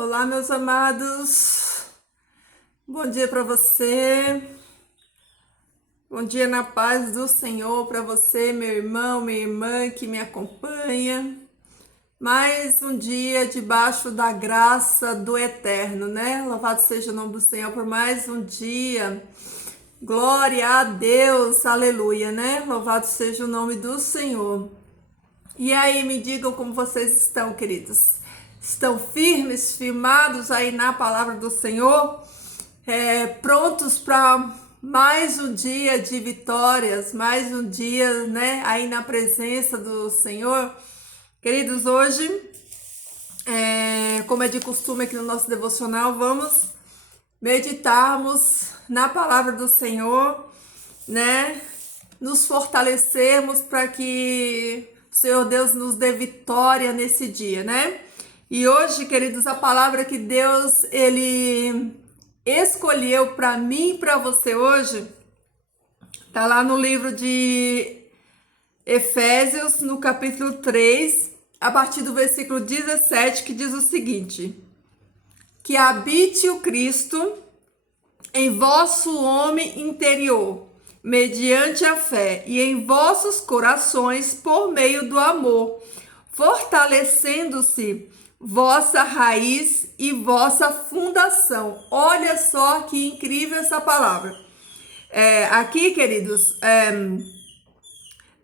Olá, meus amados. Bom dia para você. Bom dia na paz do Senhor para você, meu irmão, minha irmã que me acompanha. Mais um dia debaixo da graça do Eterno, né? Louvado seja o nome do Senhor por mais um dia. Glória a Deus, aleluia, né? Louvado seja o nome do Senhor. E aí, me digam como vocês estão, queridos. Estão firmes, firmados aí na palavra do Senhor? Prontos para mais um dia de vitórias, mais um dia, né, aí na presença do Senhor? Queridos, hoje, como é de costume aqui no nosso devocional, vamos meditarmos na palavra do Senhor, né? Nos fortalecermos para que o Senhor Deus nos dê vitória nesse dia, né? E hoje, queridos, a palavra que Deus, Ele escolheu para mim e para você hoje, tá lá no livro de Efésios, no capítulo 3, a partir do versículo 17, que diz o seguinte: que habite o Cristo em vosso homem interior, mediante a fé, e em vossos corações por meio do amor, fortalecendo-se vossa raiz e vossa fundação. Olha só que incrível essa palavra. Aqui, queridos,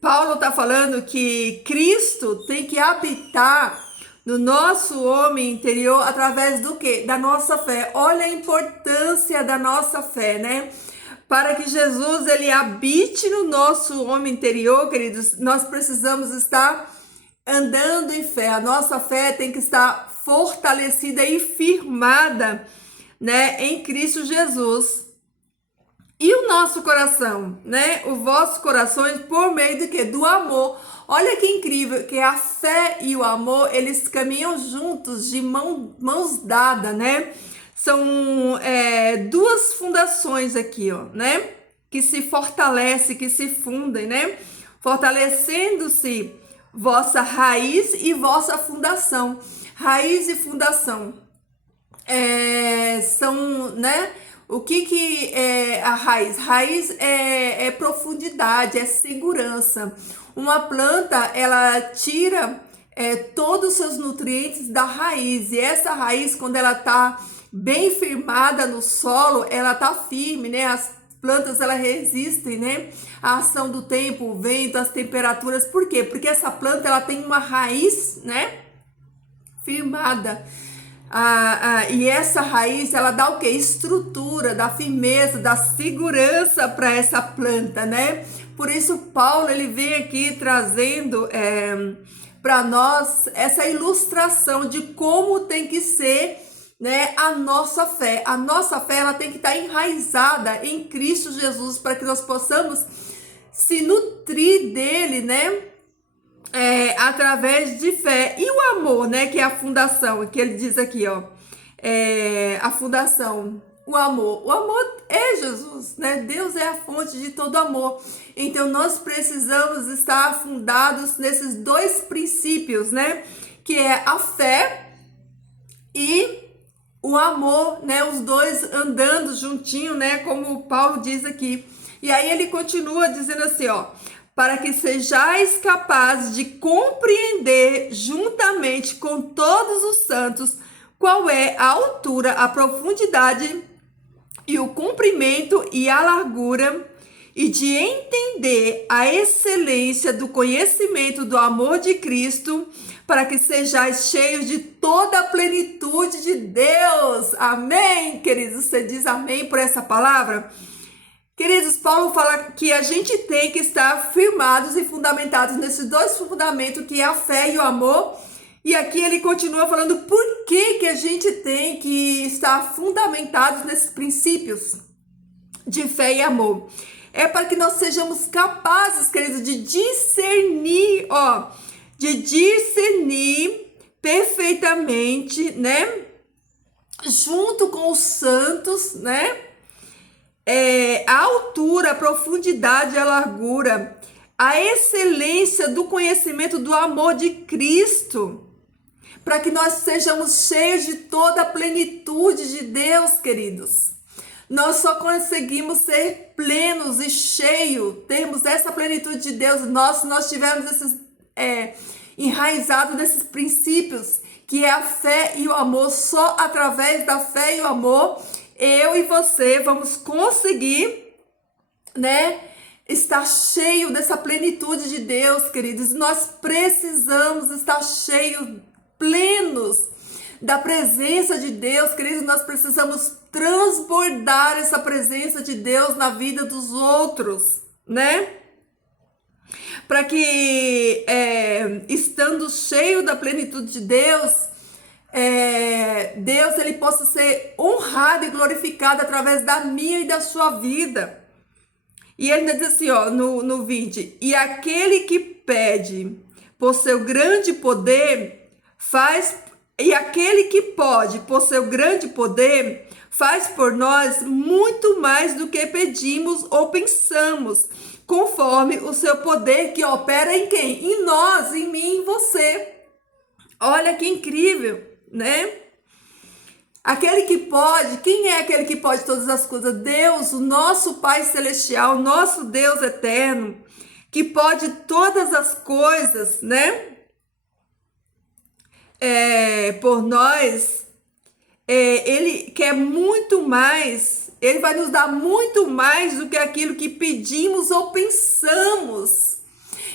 Paulo está falando que Cristo tem que habitar no nosso homem interior através do quê? Da nossa fé. Olha a importância da nossa fé, né? Para que Jesus ele habite no nosso homem interior, queridos, nós precisamos estar andando em fé. A nossa fé tem que estar fortalecida e firmada, né, em Cristo Jesus. E o nosso coração, né? Os vossos corações por meio do quê? Do amor. Olha que incrível, que a fé e o amor, eles caminham juntos, de mãos dadas, né? São duas fundações aqui, ó, né? Que se fortalecem, que se fundem, né? Fortalecendo-se vossa raiz e vossa fundação. Raiz e fundação são, né? O que é a raiz? Raiz é profundidade, é segurança. Uma planta, ela tira todos os seus nutrientes da raiz. E essa raiz, quando ela tá bem firmada no solo, ela tá firme, né? As plantas, elas resistem, né? A ação do tempo, o vento, as temperaturas. Por quê? Porque essa planta, ela tem uma raiz, né? Firmada. E essa raiz, ela dá o que? Estrutura, dá firmeza, dá segurança para essa planta, né? Por isso Paulo, ele vem aqui trazendo para nós essa ilustração de como tem que ser, né, a nossa fé. A nossa fé, ela tem que estar enraizada em Cristo Jesus, para que nós possamos se nutrir dele, né? Através de fé. E o amor, né? Que é a fundação, que ele diz aqui, ó. A fundação, o amor. O amor é Jesus, né? Deus é a fonte de todo amor. Então, nós precisamos estar fundados nesses dois princípios, né? Que é a fé e o amor, né? Os dois andando juntinho, né? Como o Paulo diz aqui. E aí ele continua dizendo assim, ó: para que sejais capazes de compreender juntamente com todos os santos qual é a altura, a profundidade e o comprimento e a largura, e de entender a excelência do conhecimento do amor de Cristo, para que sejais cheios de toda a plenitude de Deus. Amém, queridos? Você diz amém por essa palavra? Queridos, Paulo fala que a gente tem que estar firmados e fundamentados nesses dois fundamentos, que é a fé e o amor. E aqui ele continua falando por que a gente tem que estar fundamentados nesses princípios de fé e amor. É para que nós sejamos capazes, queridos, de discernir, perfeitamente, né? Junto com os santos, né? A altura, a profundidade, a largura, a excelência do conhecimento do amor de Cristo, para que nós sejamos cheios de toda a plenitude de Deus, queridos. Nós só conseguimos ser plenos e cheios, termos essa plenitude de Deus, nós tivermos esses enraizados nesses princípios, que é a fé e o amor. Só através da fé e o amor, eu e você vamos conseguir, né, estar cheio dessa plenitude de Deus, queridos. Nós precisamos estar cheios, plenos da presença de Deus, queridos. Nós precisamos transbordar essa presença de Deus na vida dos outros, né? Para que, estando cheio da plenitude de Deus, Deus ele possa ser honrado e glorificado através da minha e da sua vida. E ele ainda diz assim, ó, no 20, e aquele que pede por seu grande poder e aquele que pode por seu grande poder faz por nós muito mais do que pedimos ou pensamos, conforme o seu poder que opera em quem? Em nós, em mim, em você. Olha que incrível, né? Aquele que pode, quem é aquele que pode todas as coisas? Deus, o nosso Pai Celestial, nosso Deus eterno, que pode todas as coisas, né? Por nós, ele quer muito mais, ele vai nos dar muito mais do que aquilo que pedimos ou pensamos.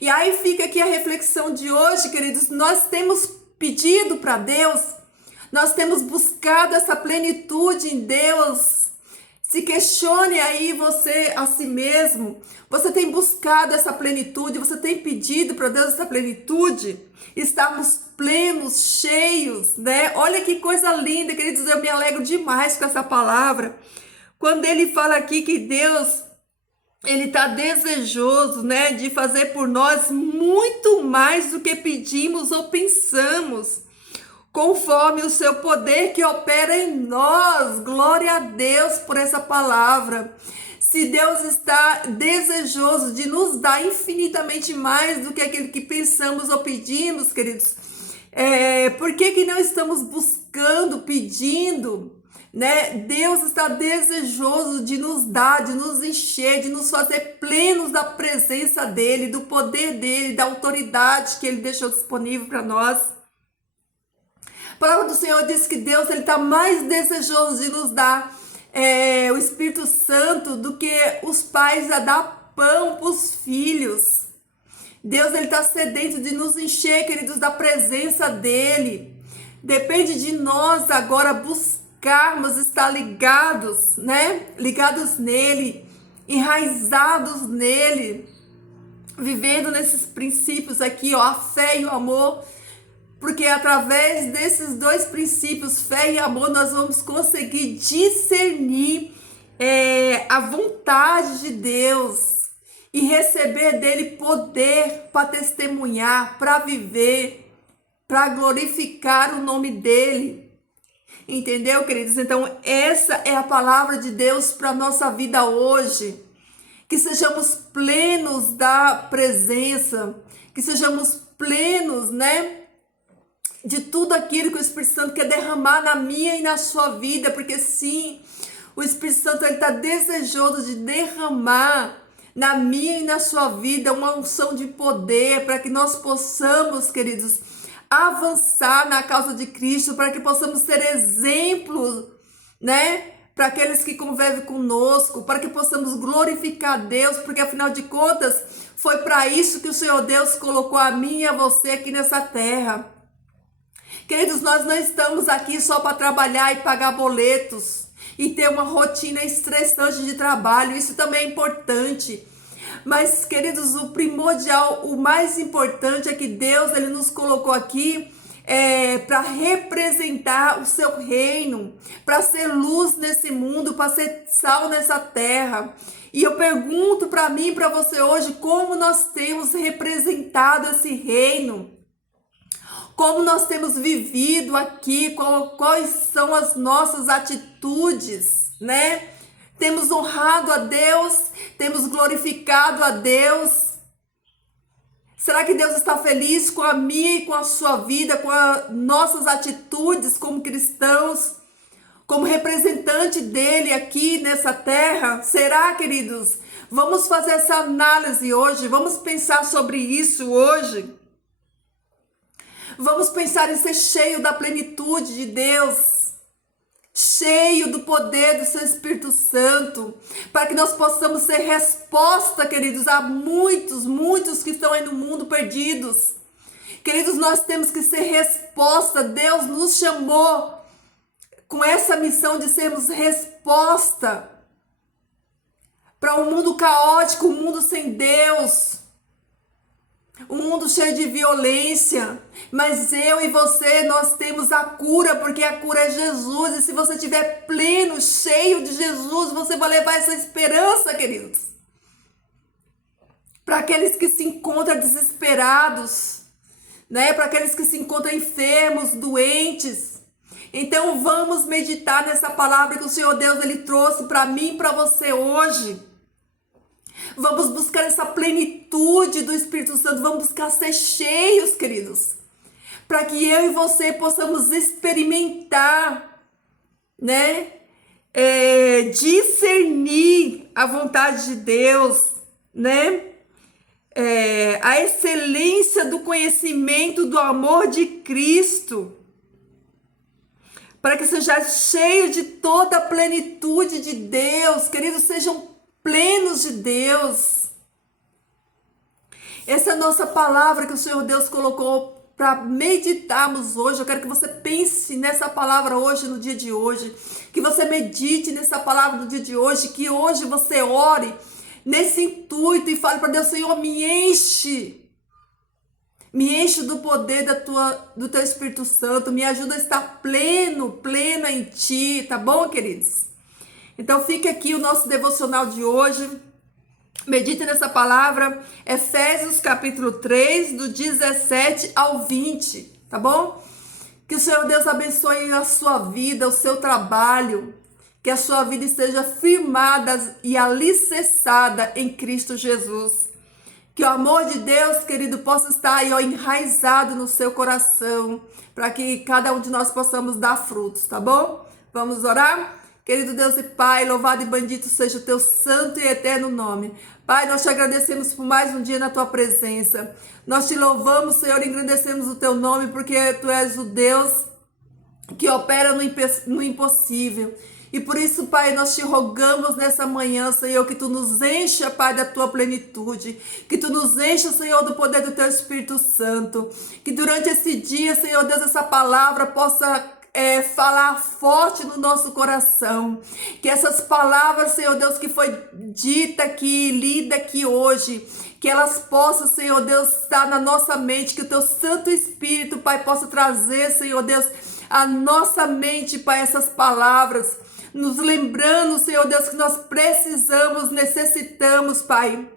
E aí fica aqui a reflexão de hoje, queridos. Nós temos pedido para Deus, nós temos buscado essa plenitude em Deus. Se questione aí você a si mesmo. Você tem buscado essa plenitude? Você tem pedido para Deus essa plenitude? Estamos plenos, cheios, né? Olha que coisa linda, queridos. Eu me alegro demais com essa palavra. Quando ele fala aqui que Deus, ele está desejoso, né, de fazer por nós muito mais do que pedimos ou pensamos, conforme o seu poder que opera em nós. Glória a Deus por essa palavra. Se Deus está desejoso de nos dar infinitamente mais do que aquilo que pensamos ou pedimos, queridos, por que não estamos buscando, pedindo, né? Deus está desejoso de nos dar, de nos encher, de nos fazer plenos da presença dele, do poder dele, da autoridade que ele deixou disponível para nós. A palavra do Senhor diz que Deus está mais desejoso de nos dar o Espírito Santo do que os pais a dar pão para os filhos. Deus está sedento de nos encher, queridos, da presença dele. Depende de nós agora buscarmos estar ligados, né? Ligados nele, enraizados nele, vivendo nesses princípios aqui, ó, a fé e o amor. Porque através desses dois princípios, fé e amor, nós vamos conseguir discernir a vontade de Deus e receber dele poder para testemunhar, para viver, para glorificar o nome dele. Entendeu, queridos? Então, essa é a palavra de Deus para a nossa vida hoje. Que sejamos plenos da presença, que sejamos plenos, né, de tudo aquilo que o Espírito Santo quer derramar na minha e na sua vida, porque sim, o Espírito Santo está desejoso de derramar na minha e na sua vida uma unção de poder, para que nós possamos, queridos, avançar na causa de Cristo, para que possamos ser exemplos, né, para aqueles que convivem conosco, para que possamos glorificar a Deus, porque afinal de contas, foi para isso que o Senhor Deus colocou a mim e a você aqui nessa terra. Queridos, nós não estamos aqui só para trabalhar e pagar boletos e ter uma rotina estressante de trabalho. Isso também é importante. Mas, queridos, o primordial, o mais importante é que Deus, ele nos colocou aqui para representar o seu reino, para ser luz nesse mundo, para ser sal nessa terra. E eu pergunto para mim e para você hoje, como nós temos representado esse reino? Como nós temos vivido aqui, quais são as nossas atitudes, né? Temos honrado a Deus, temos glorificado a Deus. Será que Deus está feliz com a minha e com a sua vida, com as nossas atitudes como cristãos, como representante dele aqui nessa terra? Será, queridos? Vamos fazer essa análise hoje, vamos pensar sobre isso hoje. Vamos pensar em ser cheio da plenitude de Deus, cheio do poder do seu Espírito Santo, para que nós possamos ser resposta, queridos, a muitos que estão aí no mundo perdidos. Queridos, nós temos que ser resposta. Deus nos chamou com essa missão de sermos resposta para um mundo caótico, um mundo sem Deus, um mundo cheio de violência. Mas eu e você, nós temos a cura, porque a cura é Jesus. E se você estiver pleno, cheio de Jesus, você vai levar essa esperança, queridos, para aqueles que se encontram desesperados, né? Para aqueles que se encontram enfermos, doentes. Então vamos meditar nessa palavra que o Senhor Deus ele trouxe para mim e para você hoje. Vamos buscar essa plenitude do Espírito Santo, vamos buscar ser cheios, queridos, para que eu e você possamos experimentar, né, discernir a vontade de Deus, né, a excelência do conhecimento do amor de Cristo, para que seja cheio de toda a plenitude de Deus, queridos, sejam plenos de Deus. Essa é a nossa palavra que o Senhor Deus colocou para meditarmos hoje. Eu quero que você pense nessa palavra hoje, no dia de hoje, que você medite nessa palavra no dia de hoje, que hoje você ore nesse intuito e fale para Deus: Senhor, me enche do poder do teu Espírito Santo, me ajuda a estar plena em ti, tá bom, queridos? Então fica aqui o nosso devocional de hoje, medite nessa palavra, Efésios capítulo 3, do 17 ao 20, tá bom? Que o Senhor Deus abençoe a sua vida, o seu trabalho, que a sua vida esteja firmada e alicerçada em Cristo Jesus. Que o amor de Deus, querido, possa estar aí, ó, enraizado no seu coração, para que cada um de nós possamos dar frutos, tá bom? Vamos orar? Querido Deus e Pai, louvado e bendito seja o teu santo e eterno nome. Pai, nós te agradecemos por mais um dia na tua presença. Nós te louvamos, Senhor, e engrandecemos o teu nome, porque tu és o Deus que opera no impossível. E por isso, Pai, nós te rogamos nessa manhã, Senhor, que tu nos encha, Pai, da tua plenitude, que tu nos encha, Senhor, do poder do teu Espírito Santo, que durante esse dia, Senhor Deus, essa palavra possa falar forte no nosso coração, que essas palavras, Senhor Deus, que foi dita aqui, lida aqui hoje, que elas possam, Senhor Deus, estar na nossa mente, que o teu Santo Espírito, Pai, possa trazer, Senhor Deus, a nossa mente, Pai, essas palavras, nos lembrando, Senhor Deus, que nós precisamos, necessitamos, Pai,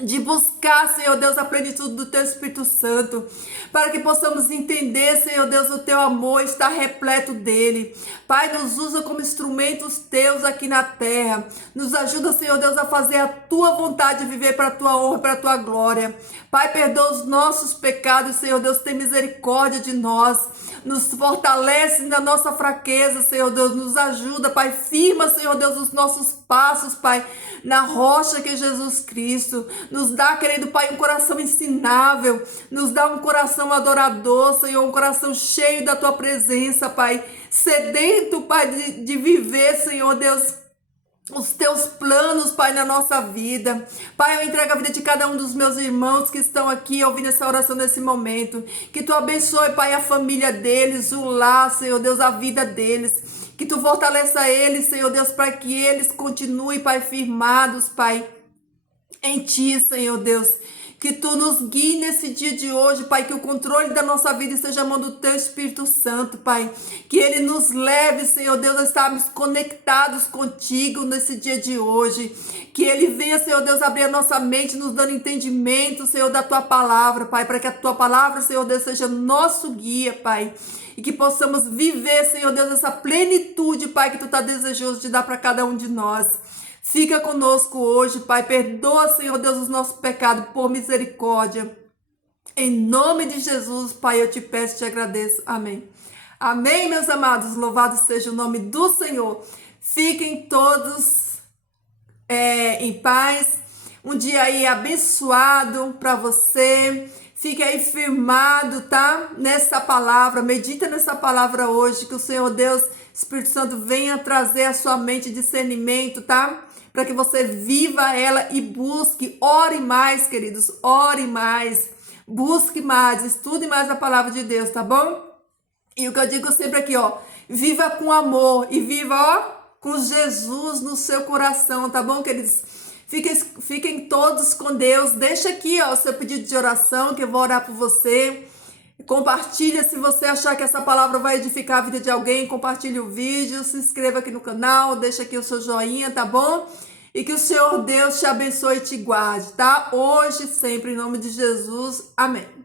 de buscar, Senhor Deus, a plenitude do teu Espírito Santo, para que possamos entender, Senhor Deus, o teu amor está repleto dele. Pai, nos usa como instrumentos teus aqui na terra, nos ajuda, Senhor Deus, a fazer a tua vontade, viver para a tua honra, para a tua glória. Pai, perdoa os nossos pecados, Senhor Deus, tem misericórdia de nós, nos fortalece na nossa fraqueza, Senhor Deus, nos ajuda, Pai, firma, Senhor Deus, os nossos passos, Pai, na rocha que é Jesus Cristo. Nos dá, querido Pai, um coração ensinável, nos dá um coração adorador, Senhor, um coração cheio da tua presença, Pai, sedento, Pai, de viver, Senhor Deus, os teus planos, Pai, na nossa vida. Pai, eu entrego a vida de cada um dos meus irmãos que estão aqui ouvindo essa oração nesse momento. Que tu abençoe, Pai, a família deles, o lar, Senhor Deus, a vida deles. Que tu fortaleça eles, Senhor Deus, para que eles continuem, Pai, firmados, Pai, em ti, Senhor Deus. Que tu nos guie nesse dia de hoje, Pai, que o controle da nossa vida esteja na mão do teu Espírito Santo, Pai. Que ele nos leve, Senhor Deus, a estarmos conectados contigo nesse dia de hoje. Que ele venha, Senhor Deus, abrir a nossa mente, nos dando entendimento, Senhor, da tua palavra, Pai, para que a tua palavra, Senhor Deus, seja nosso guia, Pai. E que possamos viver, Senhor Deus, essa plenitude, Pai, que tu está desejoso de dar para cada um de nós. Fica conosco hoje, Pai. Perdoa, Senhor Deus, os nossos pecados por misericórdia. Em nome de Jesus, Pai, eu te peço e te agradeço. Amém. Amém, meus amados. Louvado seja o nome do Senhor. Fiquem todos em paz. Um dia aí abençoado para você. Fique aí firmado, tá? Nessa palavra. Medita nessa palavra hoje. Que o Senhor Deus, Espírito Santo, venha trazer à sua mente discernimento, tá? Para que você viva ela e busque. Ore mais, queridos. Ore mais. Busque mais. Estude mais a palavra de Deus, tá bom? E o que eu digo sempre aqui, ó. Viva com amor e viva, ó, com Jesus no seu coração, tá bom, queridos? Fiquem todos com Deus. Deixa aqui, ó, o seu pedido de oração, que eu vou orar por você. Compartilha se você achar que essa palavra vai edificar a vida de alguém. Compartilhe o vídeo, se inscreva aqui no canal, deixa aqui o seu joinha, tá bom? E que o Senhor Deus te abençoe e te guarde, tá? Hoje, sempre, em nome de Jesus. Amém.